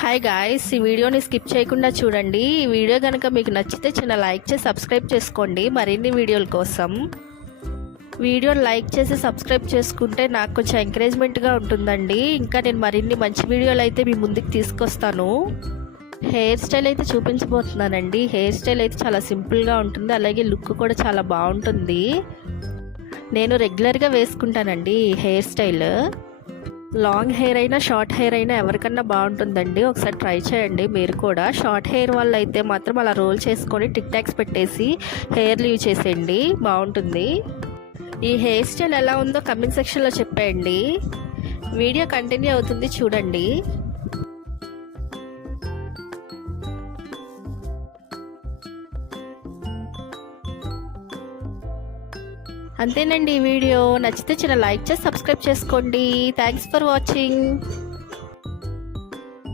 Hi guys, ఈ వీడియోని skip చేయకుండా చూడండి. ఈ వీడియో కనుక మీకు నచ్చితే చిన్న లైక్ చేసి సబ్స్క్రైబ్ చేసుకోండి మరిన్ని వీడియోల కోసం. వీడియోని లైక్ చేసి సబ్స్క్రైబ్ చేసుకుంటే నాకు కొంచెం ఎంకరేజ్మెంట్గా ఉంటుందండి. ఇంకా నేను మరిన్ని మంచి వీడియోలు అయితే మీ ముందుకు తీసుకొస్తాను. హెయిర్ స్టైల్ అయితే చూపించబోతున్నానండి. హెయిర్ స్టైల్ అయితే చాలా సింపుల్గా ఉంటుంది, అలాగే లుక్ కూడా చాలా బాగుంటుంది. నేను రెగ్యులర్గా వేసుకుంటానండి ఈ హెయిర్ స్టైల్. లాంగ్ హెయిర్ అయినా షార్ట్ హెయిర్ అయినా ఎవరికన్నా బాగుంటుందండి. ఒకసారి ట్రై చేయండి మీరు కూడా. షార్ట్ హెయిర్ వల్ల అయితే మాత్రం అలా రోల్ చేసుకొని టిక్ టాక్స్ పెట్టేసి హెయిర్ లీవ్ చేసేయండి, బాగుంటుంది. ఈ హెయిర్ స్టైల్ ఎలా ఉందో కమెంట్ సెక్షన్లో చెప్పేయండి. వీడియో కంటిన్యూ అవుతుంది, చూడండి. అంతేనండి. ఈ వీడియో నచ్చితే చిన్న లైక్ చేసి సబ్స్క్రైబ్ చేసుకోండి. Thanks for watching.